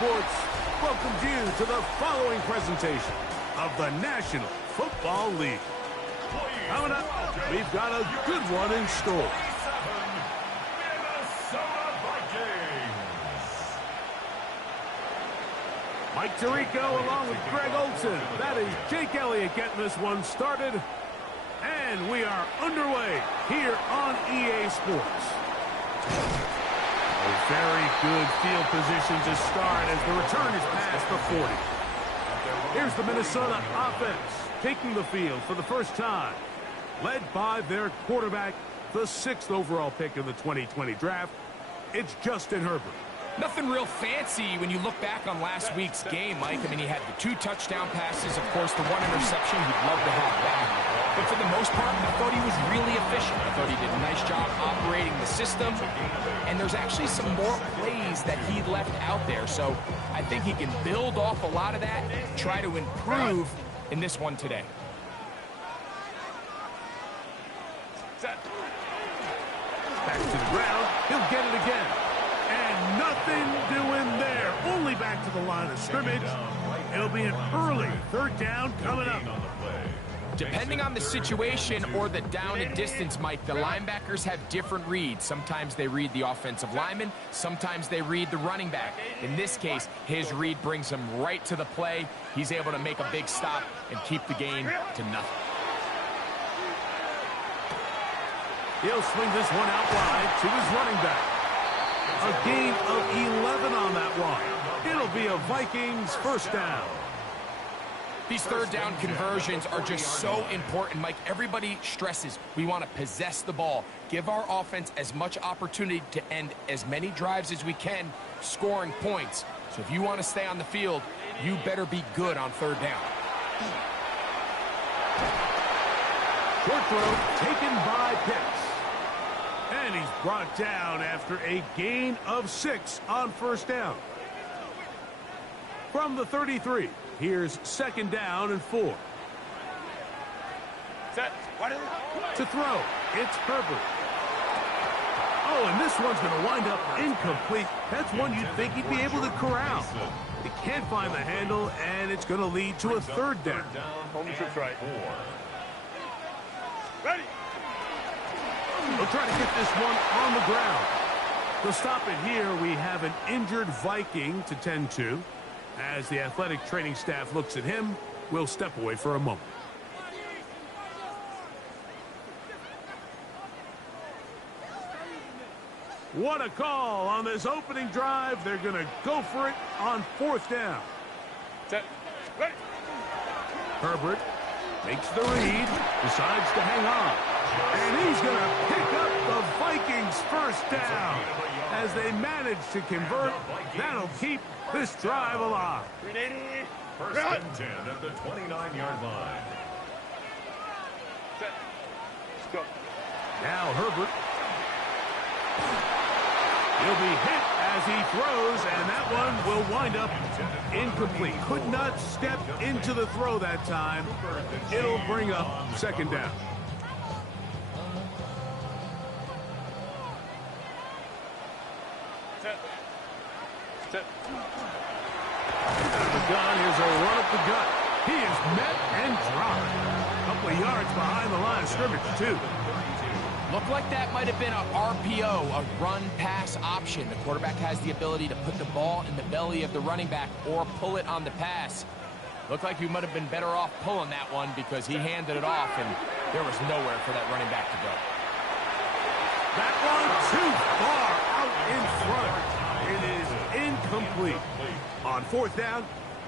Sports welcomes you to the following presentation of the National Football League. Coming up, we've got a good one in store. Mike Tirico along with Greg Olson. That is Jake Elliott getting this one started. And we are underway here on EA Sports. A very good field position to start as the return is past the 40. Here's the Minnesota offense taking the field for the first time, led by their quarterback, the 6th overall pick in the 2020 draft. It's Justin Herbert. Nothing real fancy when you look back on last week's game, Mike. I mean, he had the 2 touchdown passes, of course, the 1 interception. He'd love to have that. But for the most part, I thought he was really efficient. I thought he did a nice job operating the system. And there's actually some more plays that he left out there. So I think he can build off a lot of that, try to improve in this one today. Back to the ground. He'll get it again. And nothing doing there. Only back to the line of scrimmage. It'll be an early 3rd down coming up. Depending on the situation or the down and distance, Mike, the linebackers have different reads. Sometimes they read the offensive lineman. Sometimes they read the running back. In this case, his read brings him right to the play. He's able to make a big stop and keep the game to nothing. He'll swing this one out wide to his running back. A gain of 11 on that one. It'll be a Vikings 1st down. These 3rd down conversions are just so important, Mike. Everybody stresses we want to possess the ball, give our offense as much opportunity to end as many drives as we can, scoring points. So if you want to stay on the field, you better be good on 3rd down. Short throw taken by Pitts. And he's brought down after a gain of 6 on 1st down. From the 33, here's 2nd down and 4. Set. To throw, it's Herbert. Oh, and this one's going to wind up incomplete. That's one you'd think he'd be able to corral. He can't find the handle, and it's going to lead to a 3rd down. Ownership's right. Ready. They'll try to get this one on the ground. To stop it here, we have an injured Viking to tend to. As the athletic training staff looks at him, we'll step away for a moment. What a call on this opening drive. They're going to go for it on 4th down. Set. Ready. Herbert makes the read, decides to hang on. And he's going to pick up the Vikings 1st down. As they manage to convert, that'll keep this drive alive. 1st and 10 at the 29-yard line. Set. Let's go. Now Herbert. He'll be hit as he throws, and that one will wind up incomplete. Could not step into the throw that time. It'll bring up 2nd down. Set. Out of the gun, here's a run up the gut. He is met and dropped. A couple of yards behind the line of scrimmage, too. Looked like that might have been a RPO, a run-pass option. The quarterback has the ability to put the ball in the belly of the running back or pull it on the pass. Looked like he might have been better off pulling that one because he handed it off, and there was nowhere for that running back to go. That one too far out in front. It is incomplete. On 4th down,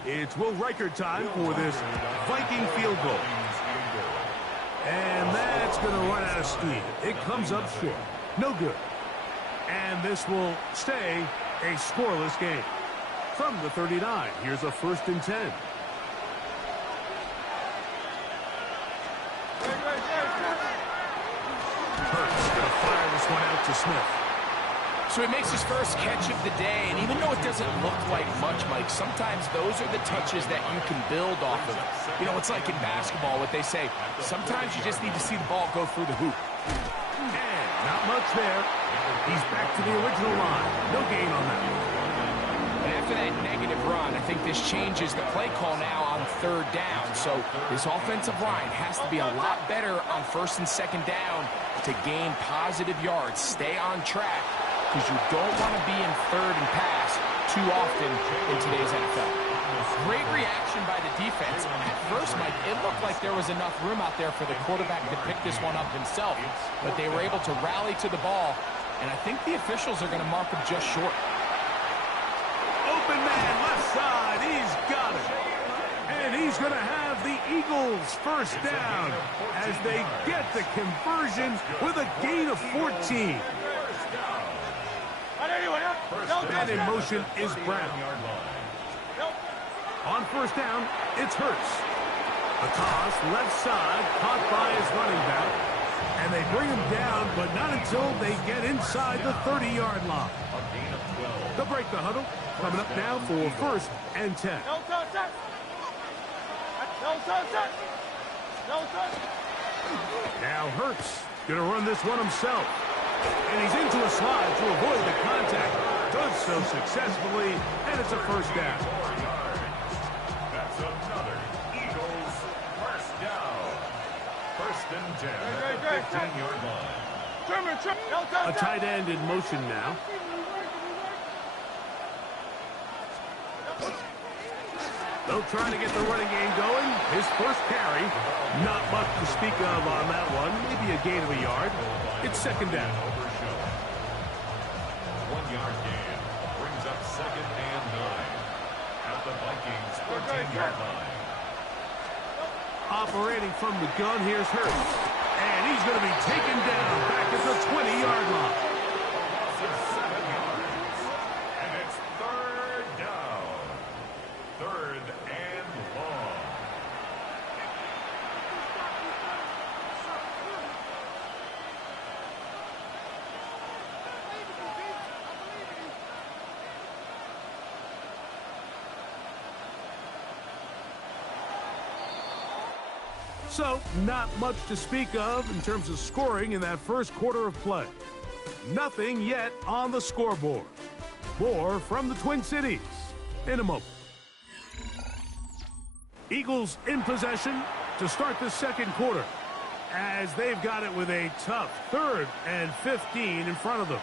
it's Will Reichert time for this Viking field goal. And that's going to run out of steam. It comes up short. No good. And this will stay a scoreless game. From the 39, here's a 1st and 10. Hurts going to fire this one out to Smith. So he makes his first catch of the day, and even though it doesn't look like much, Mike, sometimes those are the touches that you can build off of. You know, it's like in basketball, what they say, sometimes you just need to see the ball go through the hoop. And not much there. He's back to the original line. No gain on that one. And after that negative run, I think this changes the play call now on third down. So this offensive line has to be a lot better on first and second down to gain positive yards. Stay on track because you don't want to be in third and pass too often in today's NFL. Great reaction by the defense. At first, Mike, it looked like there was enough room out there for the quarterback to pick this one up himself, but they were able to rally to the ball, and I think the officials are going to mark him just short. Open man, left side, he's got it. And he's going to have the Eagles first down as they get the conversion with a gain of 14. And in motion is Brown. On first down, it's Hurts. A toss, left side, caught by his running back. And they bring him down, but not until they get inside the 30-yard line. They'll break the huddle. Coming up now for first and 10. Now Hurts going to run this one himself. And he's into a slide to avoid the contact. Does so successfully, and it's a first down. That's another Eagles first down. First and 10 at the 15-yard line. A tight end in motion now. They'll try to get the running game going. His first carry, not much to speak of on that one. Maybe a gain of a yard. It's second down. 1-yard gain brings up second and 9 at the Vikings 14-yard line. Operating from the gun, here's Hurts. And he's going to be taken down back at the 20-yard line. 7 yards. And it's third down. Third and long. So, not much to speak of in terms of scoring in that first quarter of play. Nothing yet on the scoreboard. More from the Twin Cities in a moment. Eagles in possession to start the second quarter as they've got it with a tough 3rd and 15 in front of them.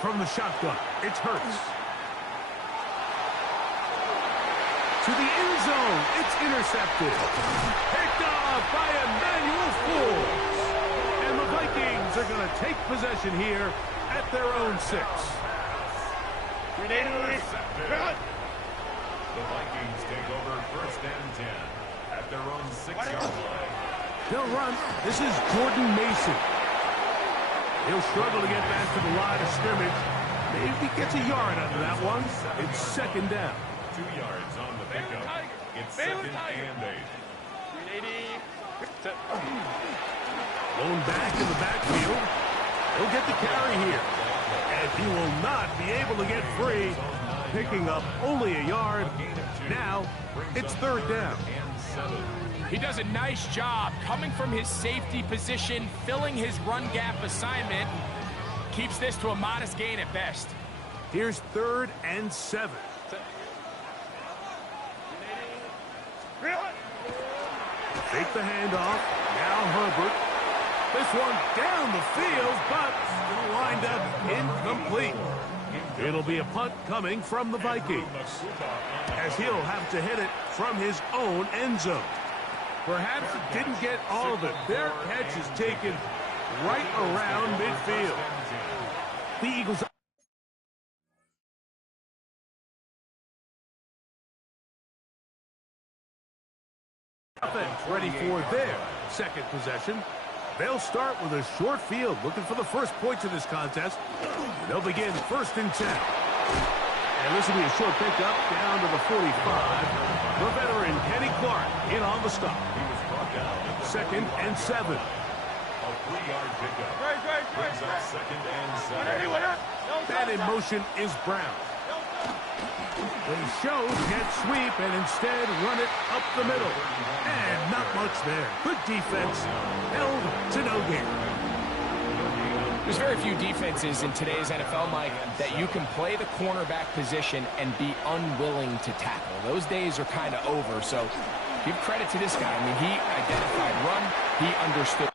From the shotgun, it's Hurts. To the end zone, it's intercepted. Picked off by Emmanuel Forbes. And the Vikings are going to take possession here at their own 6. Intercepted. The Vikings take over first and 10 at their own 6-yard line. They'll run. This is Jordan Mason. He'll struggle to get back to the line of scrimmage. Maybe gets a yard out of that one. It's second down. 2 yards on the pickup. It's second and 8. Blown back in the backfield. He'll get the carry here. And he will not be able to get free. Picking up only a yard. Now, it's third down. He does a nice job coming from his safety position, filling his run gap assignment. Keeps this to a modest gain at best. Here's 3rd and 7. Take the handoff. Now Herbert. This one down the field, but it'll wind up incomplete. It'll be a punt coming from the Vikings, as he'll have to hit it from his own end zone. Perhaps it didn't get all of it. Their catch is taken right around midfield. The Eagles offense ready for their second possession. They'll start with a short field, looking for the first points of this contest. They'll begin first and 10. And this will be a short pickup down to the 45. The veteran Kenny Clark in on the stop. He was brought down. Second and 7. A 3-yard pickup. Brings up second and 7. And in motion is Brown. They showed jet sweep and instead run it up the middle. And not much there. Good defense. Held to no gain. There's very few defenses in today's NFL, Mike, that you can play the cornerback position and be unwilling to tackle. Those days are kind of over, so give credit to this guy. I mean, he identified run. He understood.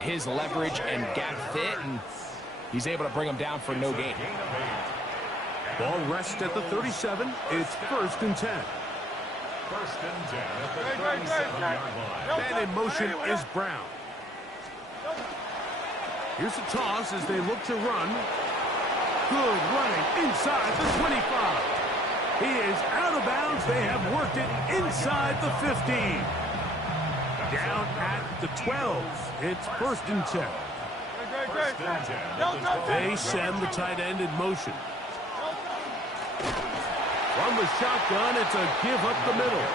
His leverage and gap fit, and he's able to bring him down for no gain. Ball rests at the 37. It's 1st and 10. 1st and 10 at the 37-yard line. Man in motion is Brown. Here's the toss as they look to run. Good running inside the 25. He is out of bounds. They have worked it inside the 15. Down at the 12. It's 1st and 10. They send the tight end in motion. From the shotgun, it's a give up the middle.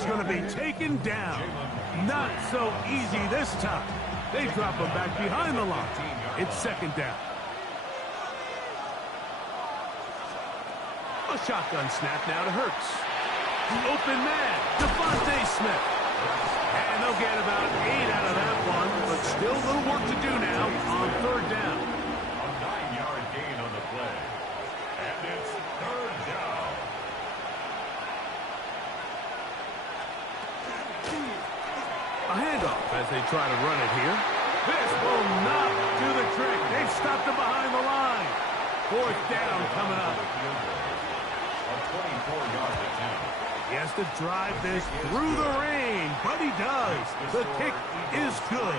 He's going to be taken down. Not so easy this time. They drop him back behind the line. It's second down. A shotgun snap now to Hurts. The open man, Devontae Smith. And they'll get about 8 out of that one, but still a little work to do now on third down. A 9-yard gain on the play. And it's third down. A handoff as they try to run it here. This will not do the trick. They've stopped him behind the line. Fourth down coming up. A 24-yard attempt. He has to drive this through the rain, but he does. The kick is good.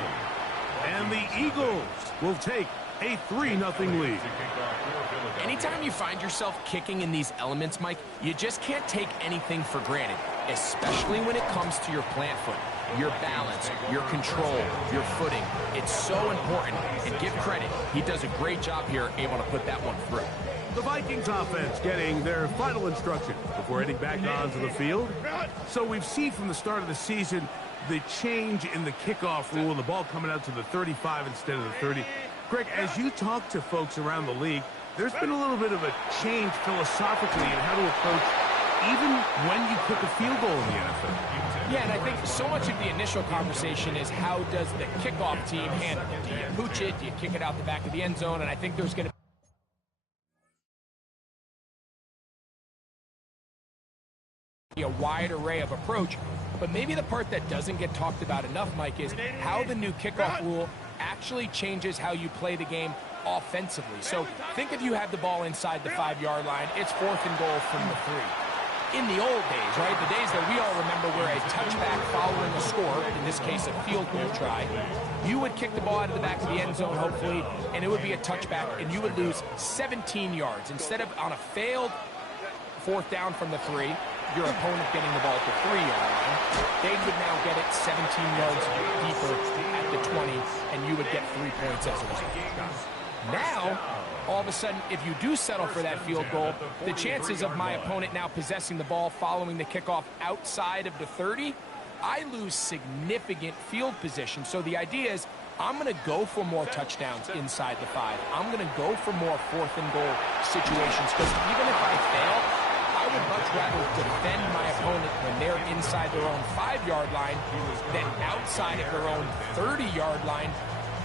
And the Eagles will take a 3-0 lead. Anytime you find yourself kicking in these elements, Mike, you just can't take anything for granted, especially when it comes to your plant foot, your balance, your control, your footing. It's so important, and give credit. He does a great job here, able to put that one through. The Vikings offense getting their final instruction before heading back onto the field. So we've seen from the start of the season the change in the kickoff rule, the ball coming out to the 35 instead of the 30. Greg, as you talk to folks around the league, there's been a little bit of a change philosophically in how to approach even when you kick a field goal in the NFL. Yeah, and I think so much of the initial conversation is how does the kickoff team handle it? Do you pooch it? Do you kick it out the back of the end zone? And I think there's going to be a wide array of approach. But maybe the part that doesn't get talked about enough, Mike, is how the new kickoff rule actually changes how you play the game offensively. So think if you have the ball inside the 5-yard line, it's 4th and goal from the 3. In the old days, right, the days that we all remember where a touchback following a score, in this case a field goal try, you would kick the ball out of the back of the end zone, hopefully, and it would be a touchback, and you would lose 17 yards. Instead of on a failed 4th down from the 3, your opponent getting the ball at the 3-yard line, they would now get it 17 yards deeper at the 20, and you would get 3 points as a result. Now, all of a sudden, if you do settle for that field goal, the chances of my opponent now possessing the ball following the kickoff outside of the 30, I lose significant field position. So the idea is I'm going to go for more touchdowns inside the 5. I'm going to go for more 4th and goal situations, because even if I fail, I would much rather defend my opponent when they're inside their own 5-yard line than outside of their own 30-yard line,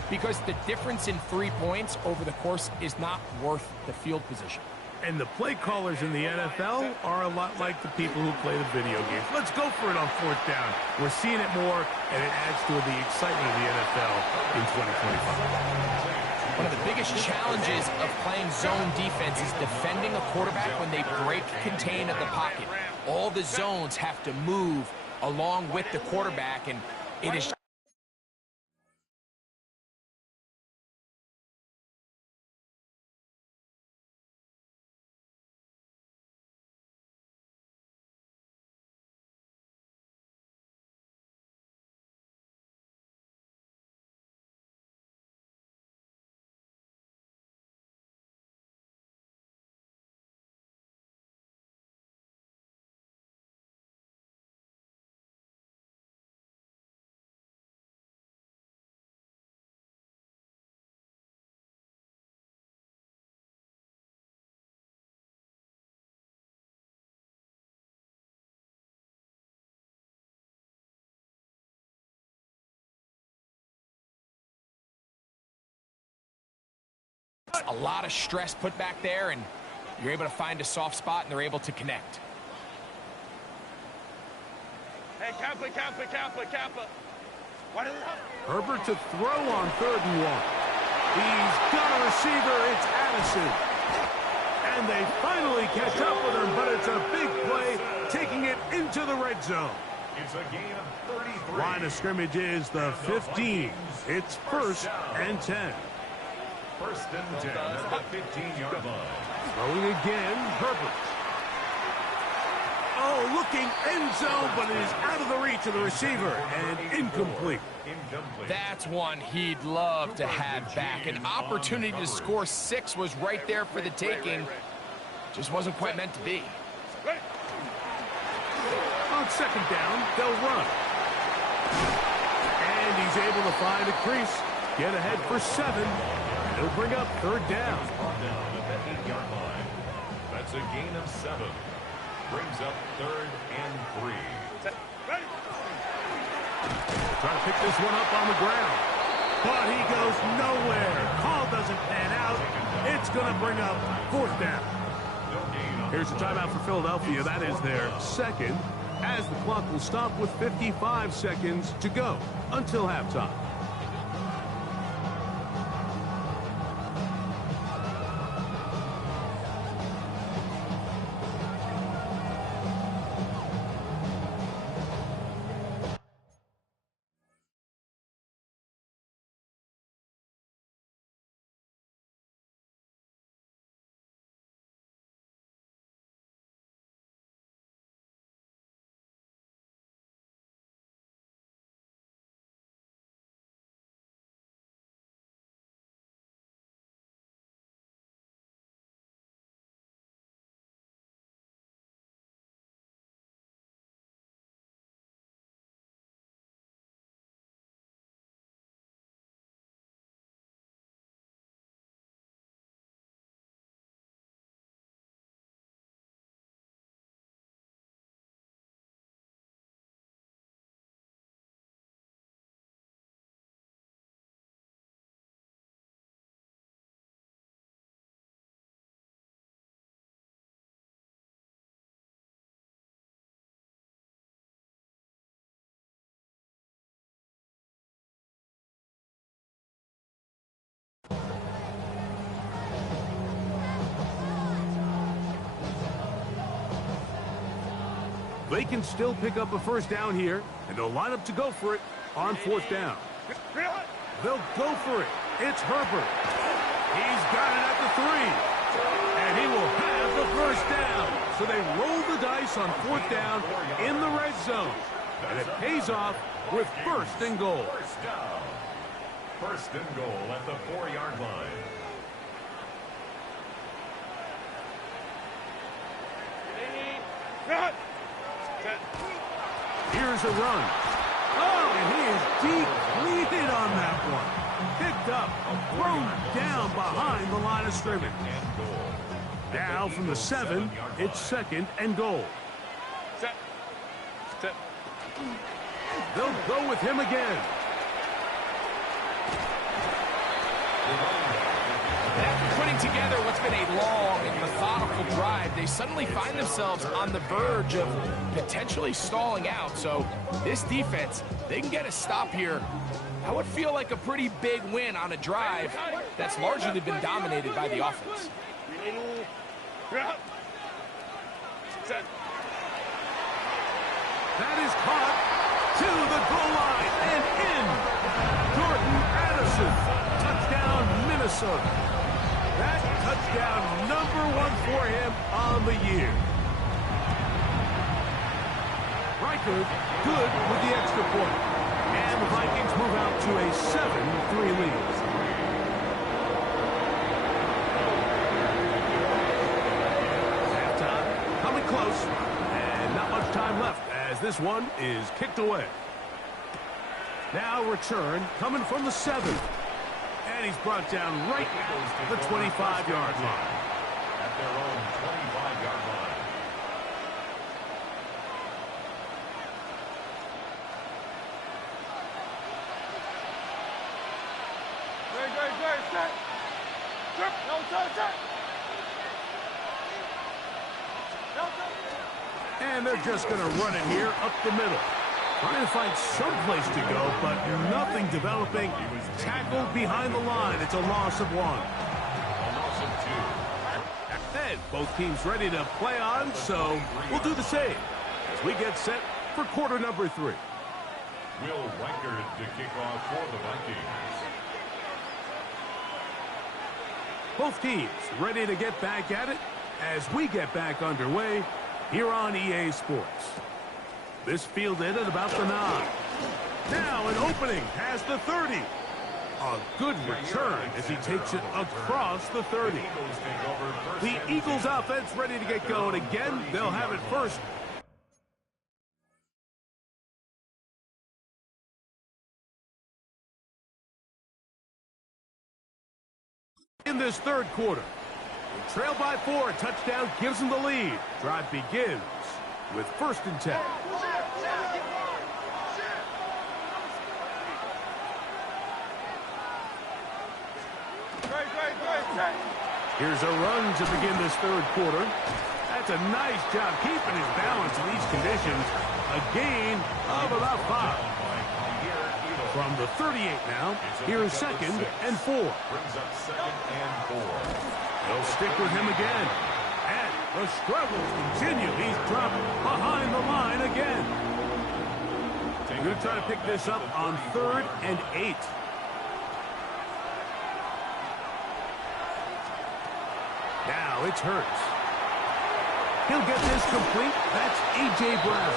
because the difference in 3 points over the course is not worth the field position. And the play callers in the NFL are a lot like the people who play the video games. Let's go for it on 4th down. We're seeing it more, and it adds to the excitement of the NFL in 2025. One of the biggest challenges of playing zone defense is defending a quarterback when they break contain of the pocket. All the zones have to move along with the quarterback, and it is a lot of stress put back there, and you're able to find a soft spot, and they're able to connect. Hey, Kappa. Herbert to throw on 3rd and 1. He's got a receiver. It's Addison. And they finally catch up with him, but it's a big play, taking it into the red zone. It's a gain of 33. Line of scrimmage is the 15. It's 1st and 10. 1st and 10 at the 15-yard line. Throwing again, Herbert. Oh, looking end zone, but it is out of the reach of the receiver and incomplete. That's one he'd love to have back. An opportunity to score 6 was right there for the taking. Just wasn't quite meant to be. A On second down, they'll run. And he's able to find a crease. Get ahead for 7. He'll bring up third down. Brought down at the 8-yard line. That's a gain of 7. Brings up 3rd and 3. Trying to pick this one up on the ground. But he goes nowhere. Call doesn't pan out. It's going to bring up 4th down. Here's the timeout for Philadelphia. That is their second, as the clock will stop with 55 seconds to go until halftime. They can still pick up a first down here, and they'll line up to go for it on 4th down. They'll go for it. It's Herbert. He's got it at the 3. And he will have the first down. So they roll the dice on 4th down in the red zone. And it pays off with 1st and goal. First down. 1st and goal at the 4-yard line. Here's a run. Oh, and he is depleted on that one. Picked up, thrown down behind the line of scrimmage. Now from the 7, it's 2nd and goal. They'll go with him again. After putting together what's been a long and methodical drive, they suddenly find themselves on the verge of potentially stalling out. So this defense, they can get a stop here. That would feel like a pretty big win on a drive that's largely been dominated by the offense. That is caught to the goal line and in. Jordan Addison, touchdown Minnesota. That touchdown #1 for him on the year. Riker good with the extra point. And the Vikings move out to a 7-3 lead. Halftime coming close. And not much time left as this one is kicked away. Now return coming from the 7. And he's brought down right at the 25-yard line. At their own 25-yard line. And they're just going to run it here up the middle. Trying to find some place to go, but nothing developing. Tackled behind the line. It's a loss of 1. A loss of 2. And both teams ready to play on, so we'll do the same as we get set for quarter number 3. Will Riker to kick off for the Vikings. Both teams ready to get back at it as we get back underway here on EA Sports. This fielded at about the 9. Now an opening past the 30. A good return as he takes it across the 30. The Eagles offense ready to get going again. They'll have it first in this third quarter. Trail by 4, touchdown gives them the lead. Drive begins with 1st and 10. Here's a run to begin this third quarter. That's a nice job keeping his balance in these conditions. A gain of about 5. From the 38 now, here's 2nd and 4. Brings up 2nd and 4. They'll stick with him again. And the struggles continue. He's dropped behind the line again. They're going to try to pick this up on 3rd and 8. Now it's Hurts. He'll get this complete. That's A.J. Brown.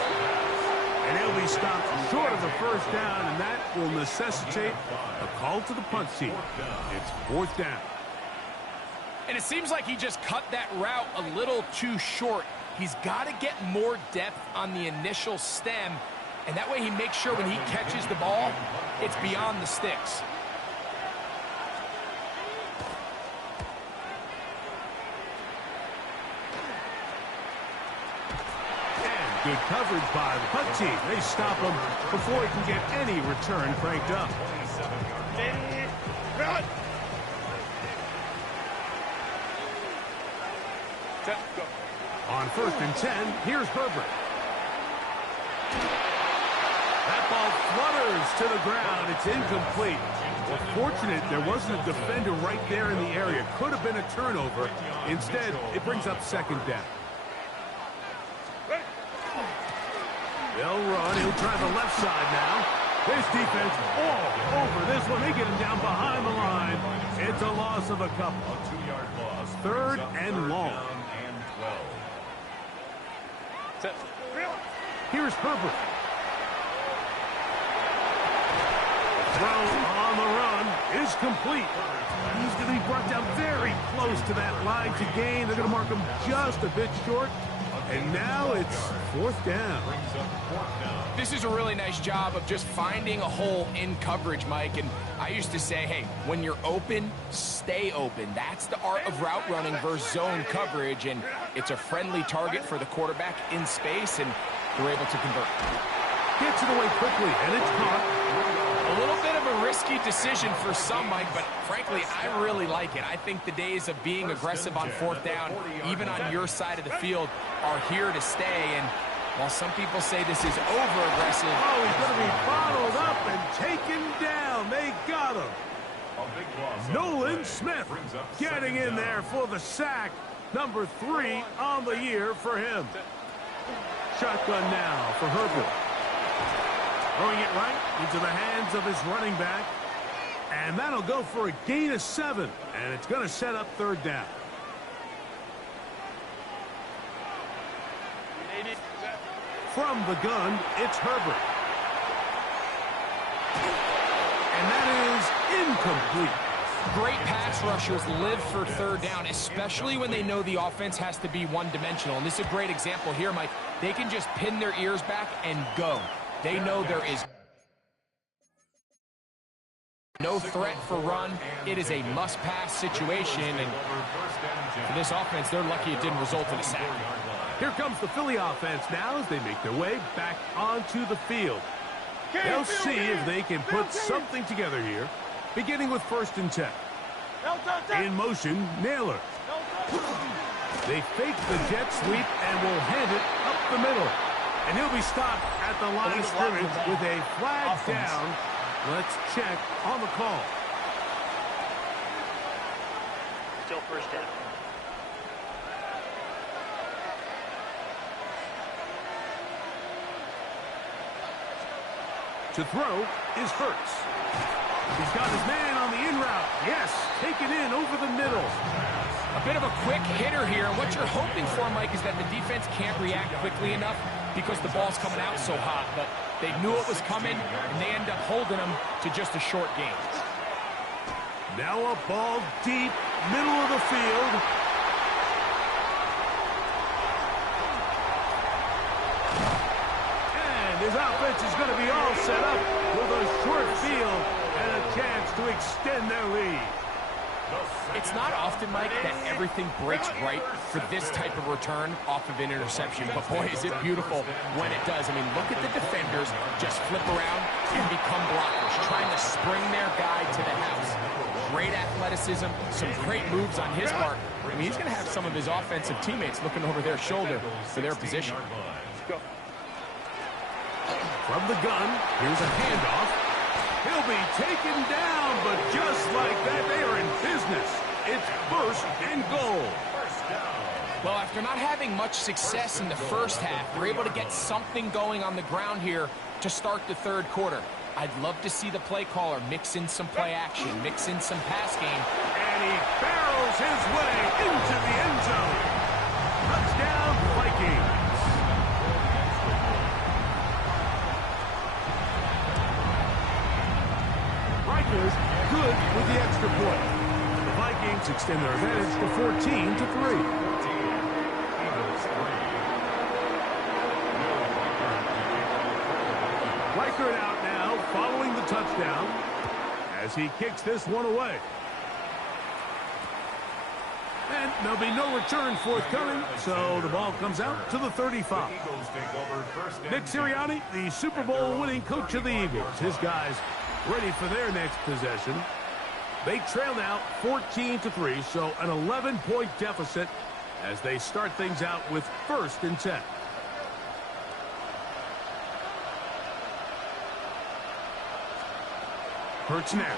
And he'll be stopped short of the first down, and that will necessitate a call to the punt team. It's 4th down. And it seems like he just cut that route a little too short. He's got to get more depth on the initial stem, and that way he makes sure when he catches the ball, it's beyond the sticks. Good coverage by the punt team. They stop him before he can get any return cranked up. On 1st and 10, here's Herbert. That ball flutters to the ground. It's incomplete. Well, fortunate there wasn't a defender right there in the area. Could have been a turnover. Instead, it brings up 2nd down. They'll run. He'll try the left side now. This defense all over this one. They get him down behind the line. It's a loss of a couple. A 2-yard loss. 3rd and long. And 12. Here's Herbert. Throw on the run is complete. He's going to be brought down very close to that line to gain. They're going to mark him just a bit short. And now it's 4th down. This is a really nice job of just finding a hole in coverage, Mike. And I used to say, hey, when you're open, stay open. That's the art of route running versus zone coverage. And it's a friendly target for the quarterback in space, and they're able to convert. Gets it away quickly, and it's caught. A little bit of a risky decision for some, Mike, but frankly, I really like it. I think the days of being aggressive on 4th down, even on your side of the field, are here to stay. And while some people say this is over-aggressive... Oh, he's going to be bottled up and taken down. They got him. Nolan Smith getting in there for the sack. Number 3 on the year for him. Shotgun now for Herbert. Throwing it right into the hands of his running back. And that'll go for a gain of 7. And it's going to set up 3rd down. From the gun, it's Herbert. And that is incomplete. Great pass rushers live for 3rd down, especially when they know the offense has to be one-dimensional. And this is a great example here, Mike. They can just pin their ears back and go. They know there is no threat for run. It is a must-pass situation, and for this offense, they're lucky it didn't result in a sack. Here comes the Philly offense now as they make their way back onto the field. They'll see if they can put something together here, beginning with 1st and 10. In motion, Naylor. They fake the jet sweep and will hand it up the middle. And he'll be stopped at the line of scrimmage with a flag down. Let's check on the call. Still 1st down. To throw is Hurts. He's got his man on the in route. Yes, taken in over the middle. A bit of a quick hitter here. What you're hoping for, Mike, is that the defense can't react quickly enough because the ball's coming out so hot. But they knew it was coming, and they end up holding them to just a short gain. Now a ball deep, middle of the field. And his offense is going to be all set up with a short field and a chance to extend their lead. It's not often, Mike, that everything breaks right for this type of return off of an interception. But, boy, is it beautiful when it does. I mean, look at the defenders just flip around and become blockers, trying to spring their guy to the house. Great athleticism, some great moves on his part. I mean, he's going to have some of his offensive teammates looking over their shoulder for their position. From the gun, here's a handoff. He'll be taken down, but just like that, they are in business. It's first and goal. Well, after not having much success in the first half, they're able to get something going on the ground here to start the third quarter. I'd love to see the play caller mix in some play action, mix in some pass game. And he barrels his way into the end zone. Touchdown, Vikings. Rikers good with the extra point. The Vikings extend their advantage to 14-3. Reichert out now, following the touchdown, as he kicks this one away. And there'll be no return forthcoming, so the ball comes out to the 35. Nick Sirianni, the Super Bowl winning coach of the Eagles. His guys ready for their next possession. They trail now 14-3, so an 11-point deficit as they start things out with 1st and 10. Hurts now.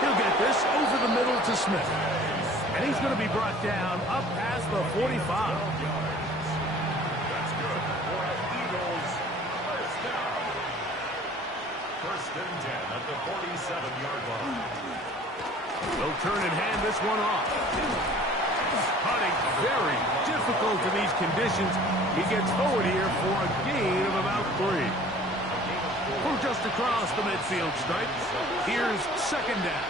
He'll get this over the middle to Smith. And he's going to be brought down up past the 45. That's good. For Eagles, first down. 1st and 10 at the 47-yard line. They'll turn and hand this one off. Putting very difficult in these conditions. He gets forward here for a gain of about 3. From just across the midfield stripe, here's 2nd down.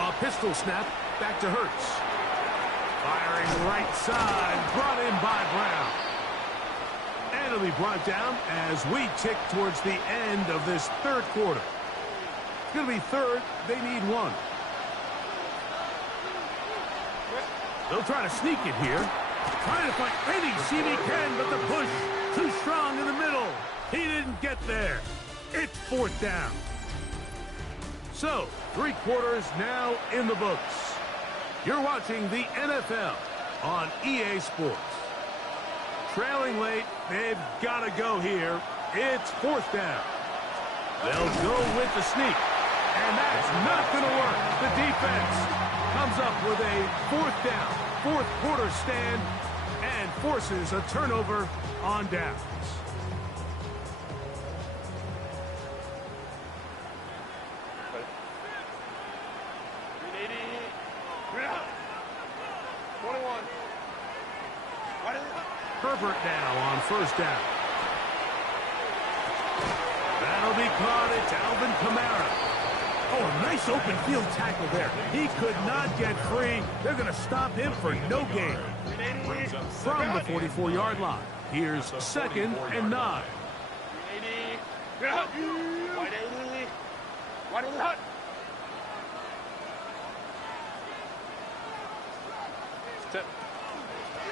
A pistol snap, back to Hurts. Firing right side, brought in by Brown. And it'll be brought down as we tick towards the end of this third quarter. It's going to be 3rd, they need 1. They'll try to sneak it here. Trying to find any seam he can, but the push too strong in the middle. He didn't get there. It's 4th down. So, 3 quarters now in the books. You're watching the NFL on EA Sports. Trailing late, they've got to go here. It's 4th down. They'll go with the sneak, and that's not going to work. The defense comes up with a 4th down, 4th quarter stand, and forces a turnover on downs. Herbert now on 1st down. That'll be caught. It's Alvin Kamara. Oh, a nice open field tackle there. He could not get free. They're going to stop him for no gain. From the 44-yard line, here's 2nd and 9.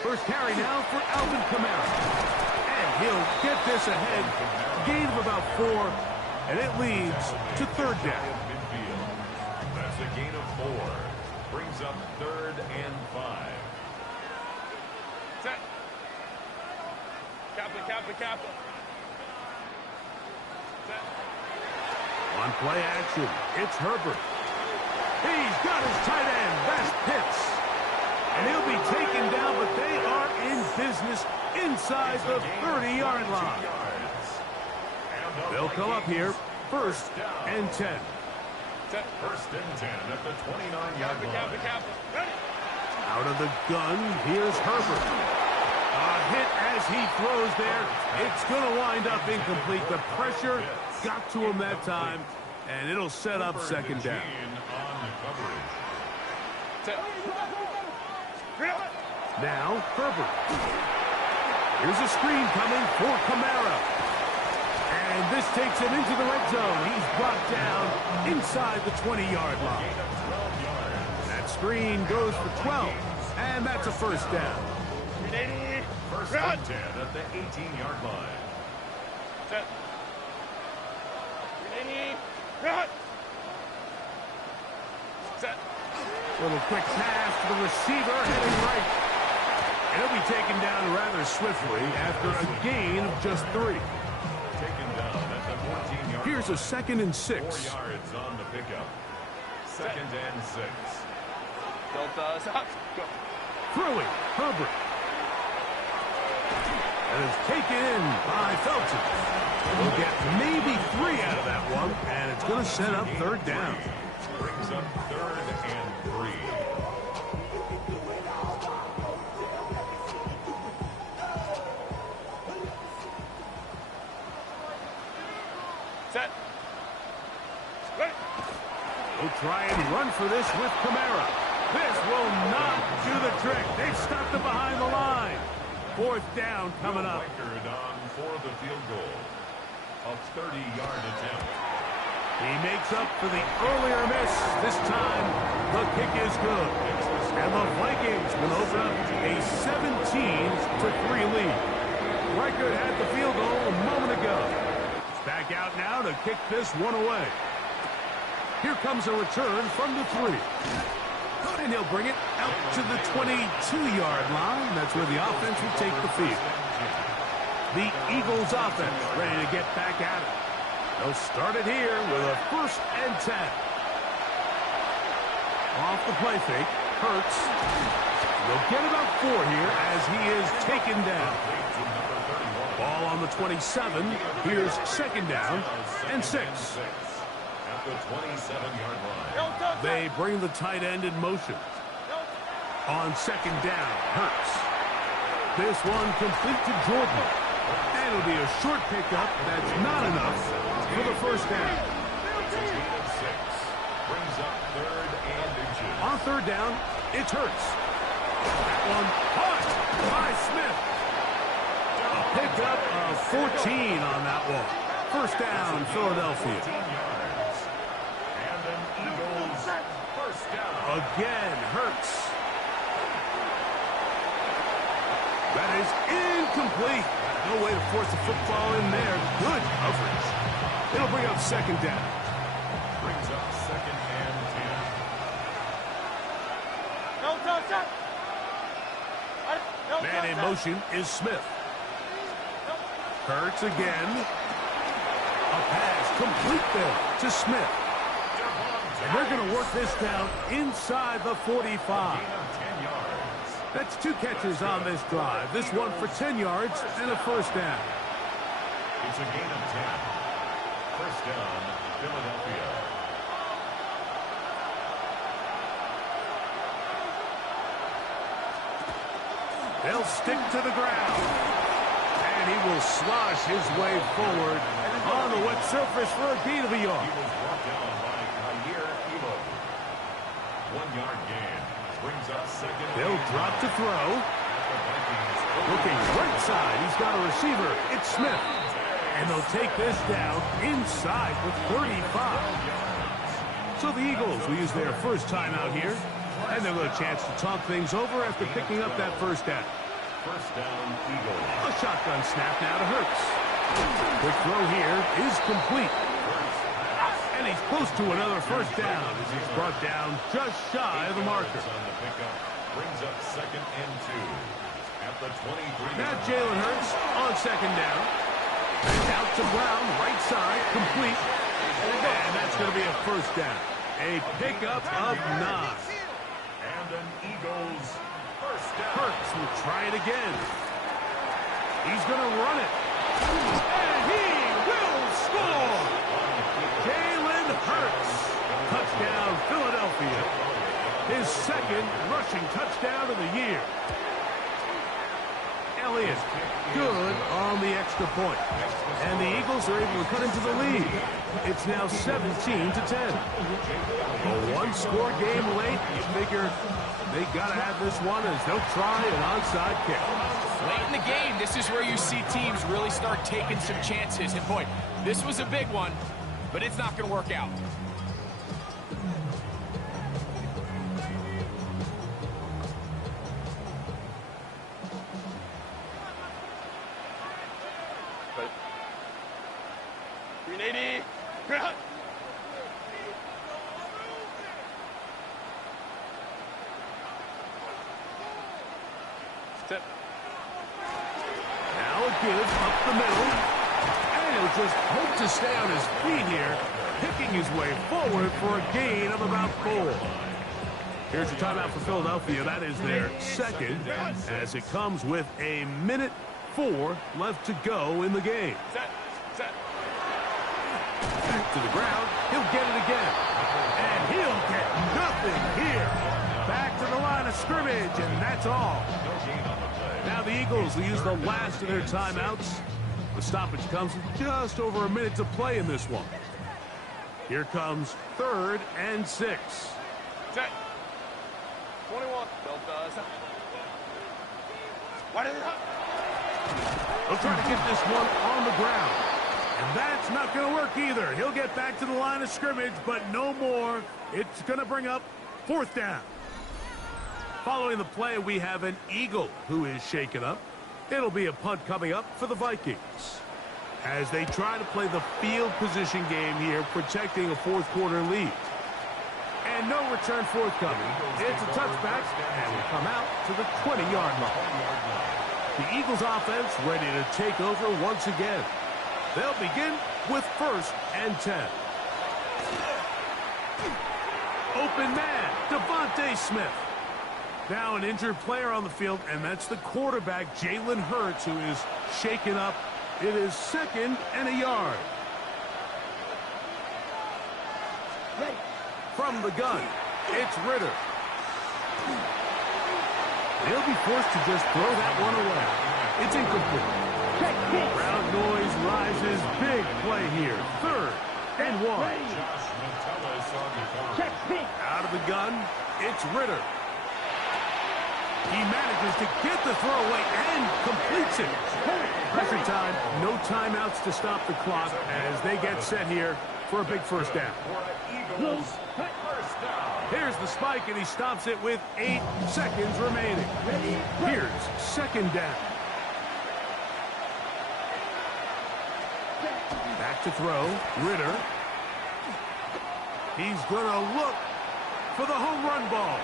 First carry now for Alvin Kamara. And he'll get this ahead. Gain of about 4, and it leads to 3rd down. That's a gain of 4. Brings up 3rd and 5. Set. Kappa. Set. On play action, it's Herbert. He's got his tight end, that's Pitts. And he'll be taken down, but they are in business inside the 30-yard line. They'll come up here, 1st and 10. 1st and 10 at the 29-yard line. Out of the gun, here's Herbert. A hit as he throws there. It's going to wind up incomplete. The pressure got to him that time, and it'll set up 2nd down. Now, Herbert. Here's a screen coming for Kamara. And this takes him into the red zone. He's brought down inside the 20-yard line. That screen goes for 12, and that's a first down. First and 10 at the 18-yard line. Set. Run. Set. Little quick pass to the receiver, heading right. And he'll be taken down rather swiftly after a gain of just 3. Taken down at the 14-yard line. Here's a 2nd and 6. 4 yards on the pickup. 2nd and 6. Delta, stop. Go. Throwing, Herbert. And it's taken in by Felton. We'll get maybe 3 out of that one, and it's going to set up 3rd down. Brings up 3rd and 3. Set. Ready. We'll try and run for this with Kamara. This will not do the trick. They've stopped it behind the line. 4th down coming up. Record on for the field goal. A 30-yard attempt. He makes up for the earlier miss. This time, the kick is good. And the Vikings will open up a 17-3 lead. Reichert had the field goal a moment ago. He's back out now to kick this one away. Here comes a return from the 3. And he'll bring it out to the 22-yard line. That's where the offense will take the field. The Eagles offense ready to get back at it. They'll start it here with a 1st and 10. Off the play fake, Hurts. They'll get about 4 here as he is taken down. Ball on the 27. Here's 2nd down and 6. At the 27-yard line. They bring the tight end in motion. On 2nd down, Hurts. This one complete to Jordan. And it'll be a short pickup. That's not enough for the 1st down. Brings up 3rd and inches. On 3rd down, it's Hurts. That one caught by Smith. A pickup of 14 on that one. 1st down, Philadelphia. 14 yards. And an Eagles 1st down. Again, Hurts. That is incomplete. No way to force the football in there. Good coverage. It'll bring up 2nd down. Brings up 2nd and 10. Man in motion is Smith. Hurts again. A pass complete there to Smith. And they're going to work this down inside the 45. Gain of 10 yards. That's 2 catches on this drive. This one for 10 yards and a 1st down. It's a gain of 10. 1st down, Philadelphia. They'll stick to the ground. And he will slosh his way forward on the wet surface for a gain of a yard. He was brought down by Jair Elo. 1-yard gain. Brings up 2nd. They'll drop to throw. Looking right side. He's got a receiver. It's Smith. And they'll take this down inside the 35. So the Eagles will use their 1st time out here. And they'll get a chance to talk things over after picking up that 1st down. 1st down, Eagles. A shotgun snap now to Hurts. Quick throw here is complete. And he's close to another 1st down as he's brought down just shy of the marker. On the pickup. Brings up 2nd and 2. At the 23. Now Jalen Hurts on 2nd down. And out to Brown, right side, complete. And that's going to be a 1st down. A pickup of 9. And an Eagles 1st down. Hurts will try it again. He's going to run it. And he will score! Jalen Hurts. Touchdown, Philadelphia. His 2nd rushing touchdown of the year. Elliott, good on the extra point. And the Eagles are able to cut into the lead. It's now 17-10. A 1-score game late. You figure they got to have this one as they'll try an onside kick. Late in the game, this is where you see teams really start taking some chances. And boy, this was a big one, but it's not going to work out. But 380. Cut. Step. Now a give up the middle. And he'll just hope to stay on his feet here, picking his way forward for a gain of about 4. Here's your timeout for Philadelphia. That is their second, as it comes with a minute 4 left to go in the game. Set. Set. Back to the ground. He'll get it again. And he'll get nothing here. Back to the line of scrimmage, and that's all. Now the Eagles will use the last of their timeouts. The stoppage comes with just over a minute to play in this one. Here comes 3rd and 6. Set. 21. Delta. Set. What is it? They'll try to get this one on the ground. And that's not going to work either. He'll get back to the line of scrimmage, but no more. It's going to bring up 4th down. Following the play, we have an Eagle who is shaken up. It'll be a punt coming up for the Vikings, as they try to play the field position game here, protecting a 4th quarter lead. And no return forthcoming. It's a touchback, and will come out to the 20-yard line. The Eagles offense ready to take over once again. They'll begin with 1st and 10. Open man, Devontae Smith. Now an injured player on the field, and that's the quarterback, Jalen Hurts, who is shaken up. It is 2nd and a yard. From the gun, it's Ritter. They'll be forced to just throw that one away. It's incomplete. Crowd noise rises. Big play here. 3rd and 1. Out of the gun, it's Ritter. He manages to get the throw away and completes it. Pressure time, no timeouts to stop the clock as they get set here for a big 1st down. Here's the spike, and he stops it with 8 seconds remaining. Here's 2nd down. Back to throw, Ritter. He's going to look for the home run ball.